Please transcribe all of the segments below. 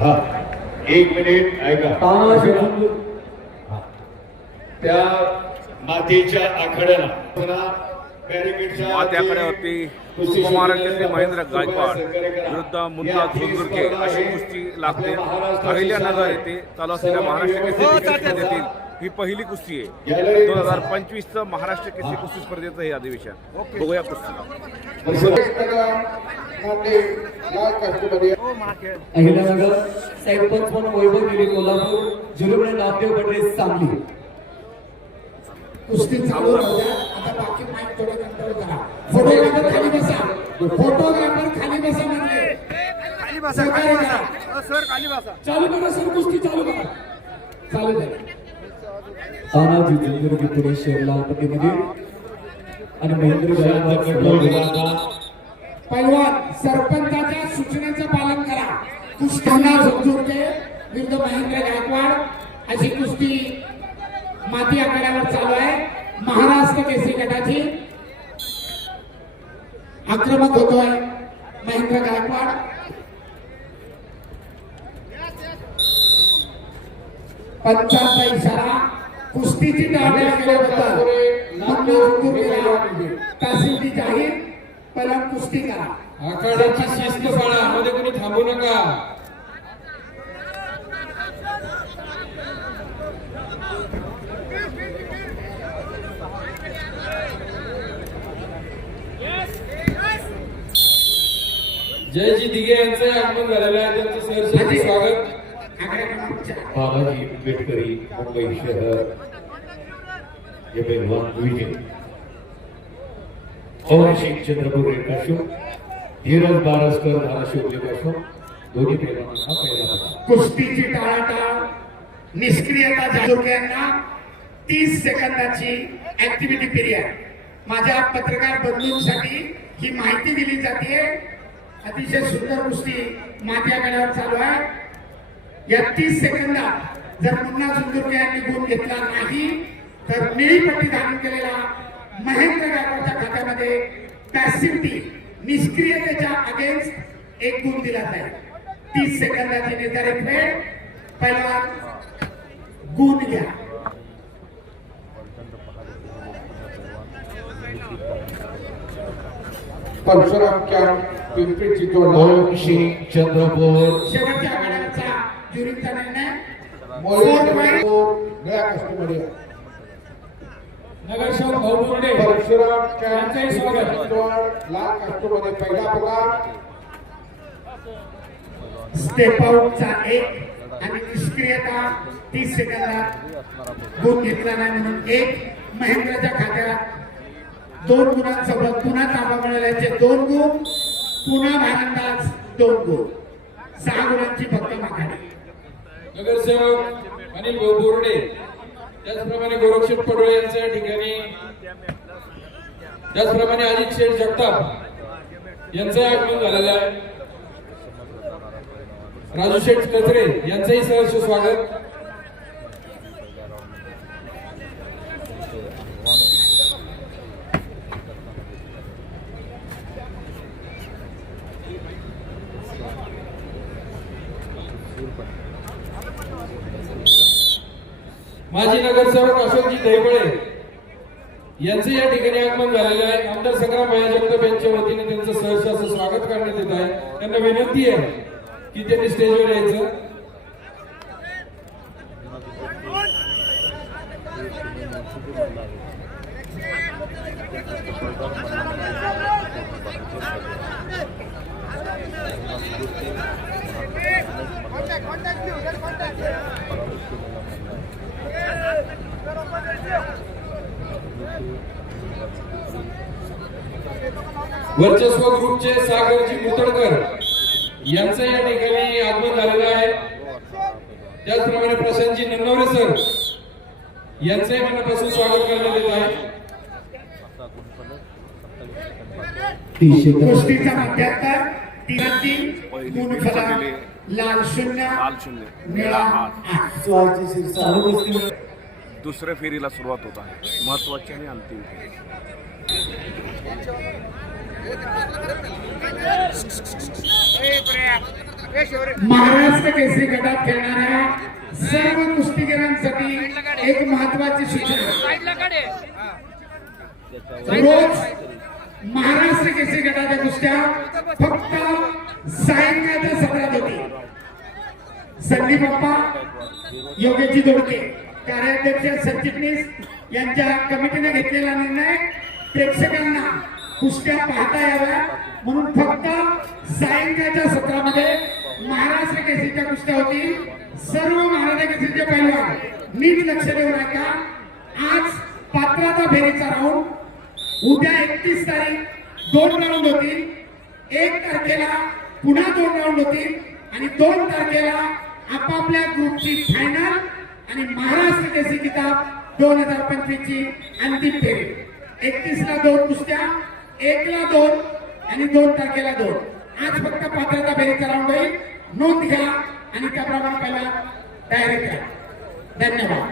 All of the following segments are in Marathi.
हा. एक मिनिट ऐका. त्या मातीच्या आखाड्याला. कुस्ती उपमहाराष्ट्राचे महेंद्र गायकवाड. विरुद्ध झुंजुरके स्पर्धा अशी. कुस्ती लागते. अहिल्यानगर. येथे चालू असलेल्या महाराष्ट्र केसरी. स्पर्धेतील ही पहिली कुस्ती आहे. दोन हजार पंचवीसचं महाराष्ट्र केसरी कुस्ती स्पर्धेचं हे अधिवेशन. बघूया कुस्ती. वैभव दिली कोल्हापूर जुलुमणे नामदेव बडरे सांगली. कुस्ती चालू राहू द्या. आता बाकी माईक थोडं कंट्रोल करा. फोटोग्राफर खाली बसा. फोटोग्राफर खाली बसा म्हणजे. खाली. सर खाली बसा. चालू करा सर कुस्ती चालू करा. चालू तानाजी पुणे पट्टीमध्ये आणि महेंद्र. पैलवान सरपंचाच्या सूचनेचं पालन करा. कुस्त्यांना झुंझुरते विरुद्ध महेंद्र गायकवाड. अशी कुस्ती माती आखाड्यावर चालू आहे. महाराष्ट्र केसरी गटाची आक्रमक होतोय महेंद्र गायकवाड. पंचांचा इशारा. कुस्तीची टाळ्या केल्याबद्दल तहसील जाहीर. पहिला कुस्ती करा आखाड्याची शिस्त पाळा मध्ये कोणी थांबू नका. जयजी दिघे यांचं आगमन झालेलं आहे. त्यांचं सहर्ष स्वागत. बालाजी बेटकरी मुंबई शहर. ये पैलवान विजय पवन चंद्रपूर रेखाशो धीरज बारसकर धाराशिव रेखाशो दोन्ही पैलवानांना पहिला कुस्तीची टाळाटाळ निष्क्रियता जागरूकांना तीस सेकंदाची ऍक्टिव्हिटी पिरियड माझ्या पत्रकार बंधूंसाठी ही माहिती दिली जाते. अतिशय सुंदर कुस्ती माझ्या गडावर चालू आहे. या तीस सेकंदात जर मुन्ना सुंदरके यांनी गुण घेतला नाही तर निळी पट्टी धारण केलेला महेंद्र गायकवाडच्या खात्यामध्ये पॅसिव्हिटी निष्क्रियतेच्या अगेन्स्ट एक गुण दिला जाईल. तीस सेकंदाची निर्धारित वेळ. पहिला गुण घ्या. परशुराम कॅम्प पिंपरी चिंचवड सिंग चंद्रपूर शेवटच्या आघाड्याचा ज्युरीचा निर्णय. कस्टमध्ये नगरसेवक भाऊ बोर्डे परशुराम यांचंही स्वागत. लाल कस्टमध्ये पहिला पगार स्टेप आउटचा एक आणि निष्क्रियता तीस सेकंदात गुण घेतला नाही म्हणून एक. महेंद्रच्या खात्यात दोन गुणांसोबत पुन्हा ताबा मिळाल्याचे दोन गुण. पुन्हा भारंदाज दोन गुण. सहा गुणांची फक्त मागाडी नगरसेवक अनिल भाऊ बोर्डे त्याचप्रमाणे गोरक्षित पडोळे यांचं या ठिकाणी त्याचप्रमाणे अजित शेठ जगताप यांचं आगमन झालेलं आहे. राजू शेठ कचरे यांचंही सहर्ष स्वागत. माजी नगरसेवक अशोकजी दैबळे यांचं या ठिकाणी आगमन झालेलं आहे. आमदार संग्राम भैया जगताप यांच्या वतीने त्यांचं सहर्ष असं स्वागत करण्यात येत आहे. त्यांना विनंती आहे की त्यांनी स्टेजवर यायचं. वर्चस्व ग्रुपचे सागरजी मुतडकर यांचं या ठिकाणी आगमन झालेलं आहे. त्याचप्रमाणे प्रशांतजी नन्नवरे सर यांचंही मनापासून स्वागत करण्यात येत आहे. कुस्तीचा मध्यांतर तीन तीन गुण फला लाल शून्य. निळा दुसऱ्या फेरीला सुरुवात होत आहे. महत्वाची आणि अंतिम महाराष्ट्र केसरी गटात खेळणाऱ्या सर्व कुस्तीगिरांसाठी एक महत्वाची सूचना. रोज महाराष्ट्र केसरी गटाच्या कुस्त्या फक्त सायंकाळच्या सत्रात होती संदीप बाप्पा योगेशजी दोडके कार्याध्यक्ष सरचिटणीस यांच्या कमिटीने घेतलेला निर्णय प्रेक्षकांना कुस्त्या पाहता याव्या. म्हणून फक्त सायंकाळच्या सत्रामध्ये महाराष्ट्र केसरीच्या कुस्त्या होती सर्व महाराष्ट्र केसरीचे पैलवान. नीट लक्ष देऊन ऐका. आज पात्रता फेरीचा राऊंड उद्या एकतीस तारीख दोन राऊंड होतील. एक तारखेला पुन्हा दोन राऊंड होतील. आणि दोन तारखेला आपापल्या ग्रुपची फायनल आणि महाराष्ट्र केसरी किताब दोन हजार पंचवीस ची अंतिम फेरी. एकतीस ला दोन कुस्त्या. एकला दोन आणि दोन तारखेला दोन. आज फक्त पात्रता फेरीचा राऊंड होईल. नोंद घ्या आणि त्याप्रमाणे पहिला तयारी करा धन्यवाद.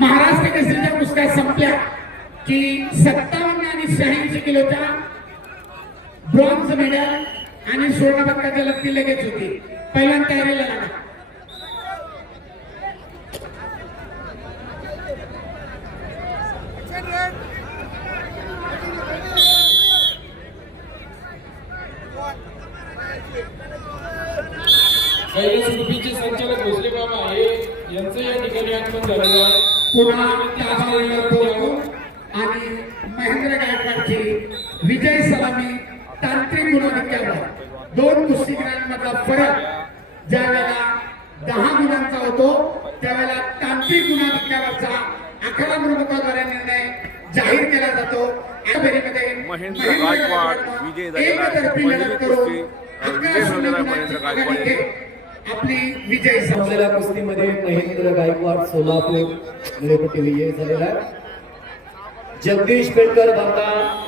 महाराष्ट्र केसरीच्या कुस्त्या संपल्या की सत्तावन्न आणि शहाऐंशी किलोच्या ब्रॉन्झ मेडल आणि सुवर्ण पदकाच्या लढती लगेच होती. पहिल्यांदा तयारीला लागला. कैलास ग्रुपीचे संचालक भोसले मामा हे यांचं या ठिकाणी आगमन झालेलं आहे. पुन्हा आणि महेंद्र गायकवाडची विजय सलामी तांत्रिक गुणवत्तेवर दोन कुस्तीगिरांमधला फरक ज्या वेळेला दहा गुणांचा होतो त्यावेळेला तांत्रिक गुणवत्तेवरचा अकरा प्रमुखाद्वारे निर्णय जाहीर केला जातो. महेंद्र गायकवाड विजय. एकतर्फी लढत करून अकरा आहे गुणांची आपली विजय झालेल्या कुस्तीमध्ये महेंद्र गायकवाड सोलापूर निळेपट्टी झालेला आहे. जगदीश पेडकर भारतात